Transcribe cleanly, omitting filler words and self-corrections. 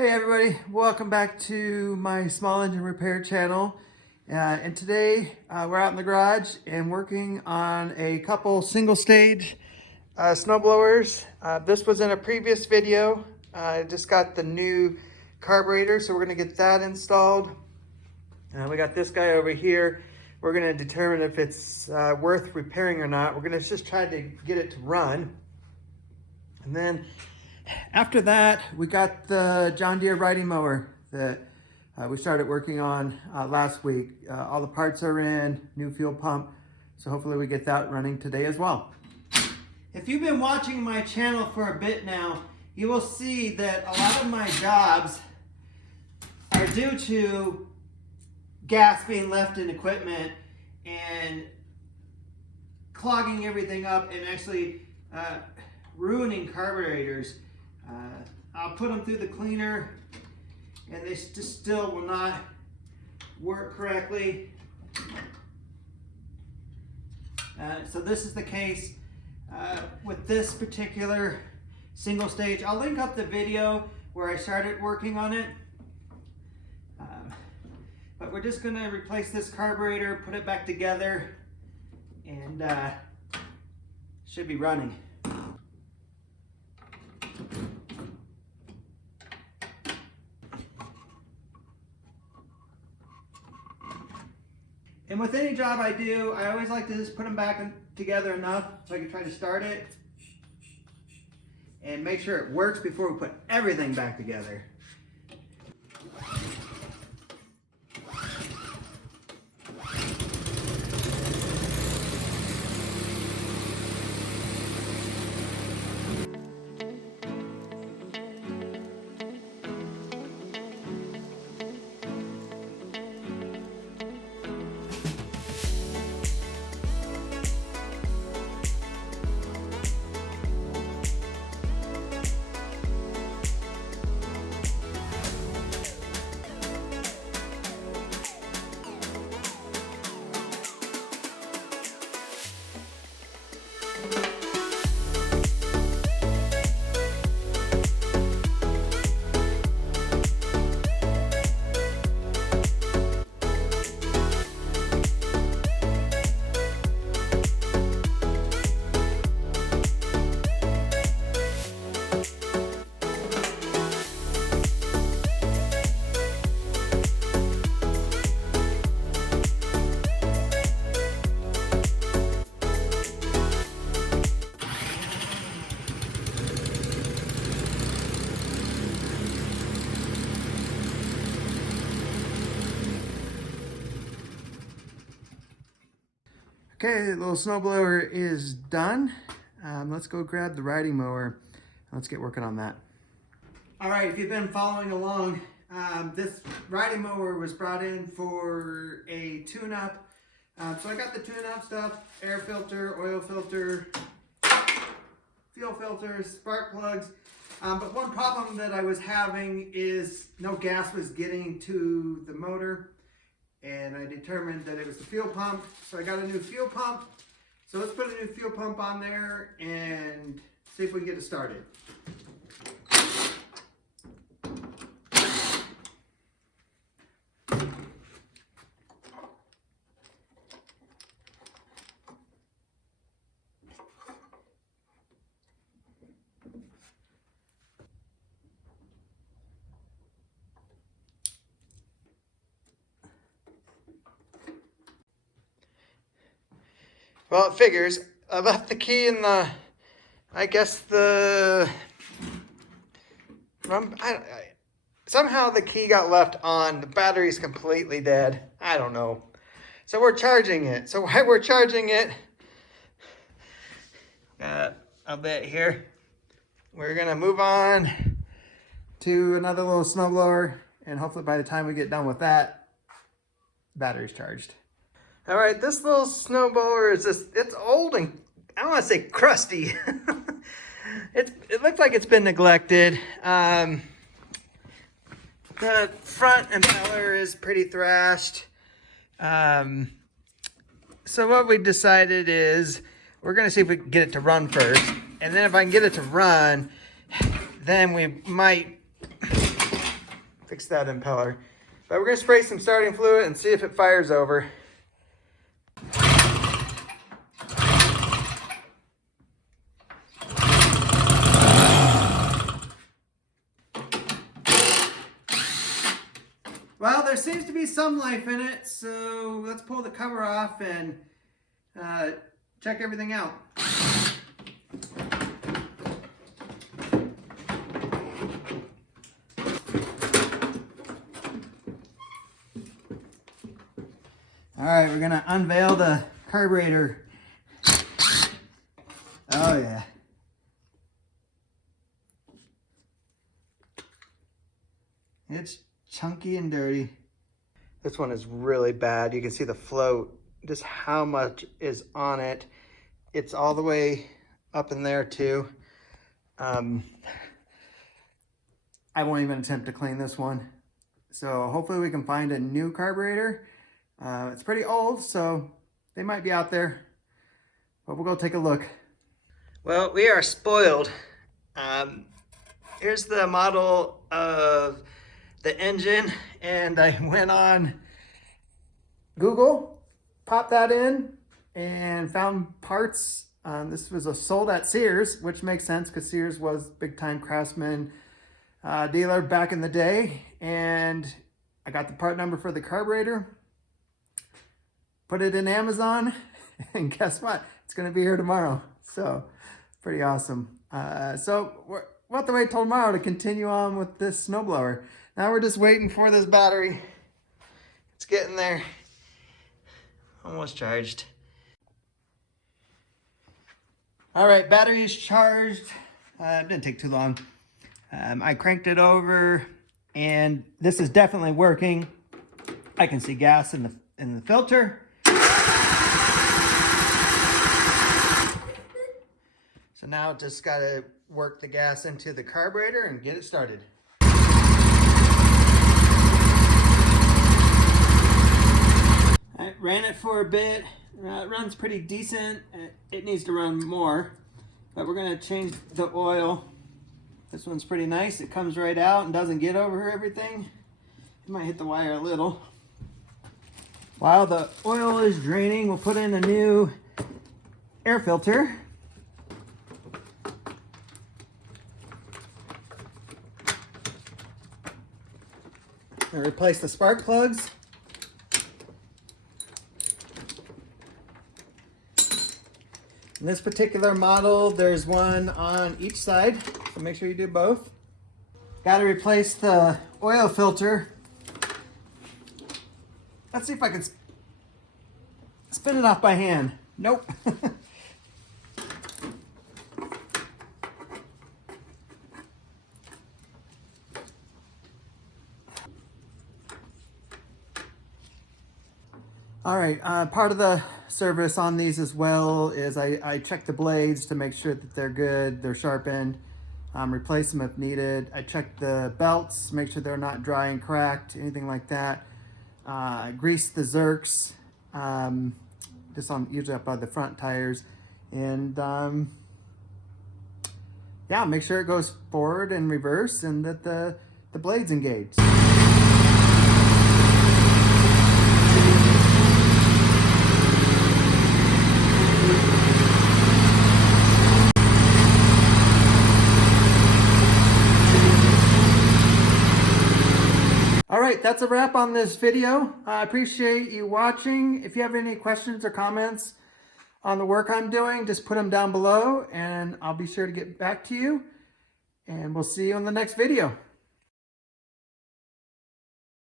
Hey everybody, welcome back to my small engine repair channel. And today we're out in the garage and working on a couple single stage snowblowers. This was in a previous video. I just got the new carburetor, so we're going to get that installed. We got this guy over here. We're going to determine if it's worth repairing or not. We're going to just try to get it to run. And then after that, we got the John Deere riding mower that we started working on last week. All the parts are in, new fuel pump, so hopefully we get that running today as well. If you've been watching my channel for a bit now, you will see that a lot of my jobs are due to gas being left in equipment and clogging everything up and actually ruining carburetors. I'll put them through the cleaner and they just still will not work correctly. So this is the case with this particular single stage. I'll link up the video where I started working on it. But we're just going to replace this carburetor, put it back together, and should be running. And with any job I do, I always like to just put them back together enough so I can try to start it and make sure it works before we put everything back together. Okay, the little snowblower is done. Let's go grab the riding mower. Let's get working on that. All right, if you've been following along, this riding mower was brought in for a tune-up. So I got the tune-up stuff: air filter, oil filter, fuel filters, spark plugs. But one problem that I was having is no gas was getting to the motor. And I determined that it was the fuel pump, so I got a new fuel pump. So let's put a new fuel pump on there and see if we can get it started. Well, it figures. I left the key in the, I guess somehow the key got left on. The battery's completely dead. I don't know. So we're charging it. So while we're charging it, got a bit here. We're gonna move on to another little snowblower, and hopefully by the time we get done with that, the battery's charged. All right, this little snowblower is just, it's old and I don't want to say crusty. It looks like it's been neglected. The front impeller is pretty thrashed. So what we decided is we're going to see if we can get it to run first. And then if I can get it to run, then we might fix that impeller. But we're gonna spray some starting fluid and see if it fires over. Well, there seems to be some life in it, so let's pull the cover off and check everything out. All right, we're gonna unveil the carburetor. Oh yeah. It's chunky and dirty. This one is really bad. You can see the float, just how much is on it. It's all the way up in there too. I won't even attempt to clean this one. So hopefully we can find a new carburetor. It's pretty old, so they might be out there, but we'll go take a look. Well, we are spoiled. Here's the model of the engine, and I went on Google, popped that in, and found parts. This was sold at Sears, which makes sense because Sears was big time Craftsman dealer back in the day. And I got the part number for the carburetor, put it in Amazon, and guess what? It's gonna be here tomorrow. So pretty awesome. So we'll have to wait till tomorrow to continue on with this snowblower. Now we're just waiting for this battery. It's getting there. Almost charged. All right, battery is charged. It didn't take too long. I cranked it over, and this is definitely working. I can see gas in the filter. So now just gotta work the gas into the carburetor and get it started. I ran it for a bit. It runs pretty decent. It needs to run more, but we're gonna change the oil. This one's pretty nice. It comes right out and doesn't get over everything. It might hit the wire a little. While the oil is draining, we'll put in a new air filter. And replace the spark plugs. In this particular model, there's one on each side, so make sure you do both. Got to replace the oil filter. Let's see if I can spin it off by hand. Nope. All right, part of the service on these as well is I check the blades to make sure that they're good, they're sharpened, replace them if needed. I check the belts, make sure they're not dry and cracked, anything like that. Grease the zerks, just usually up by the front tires. And yeah, make sure it goes forward and reverse and that the blade's engaged. All right, that's a wrap on this video. I appreciate you watching. If you have any questions or comments on the work I'm doing, just put them down below and I'll be sure to get back to you. And we'll see you in the next video.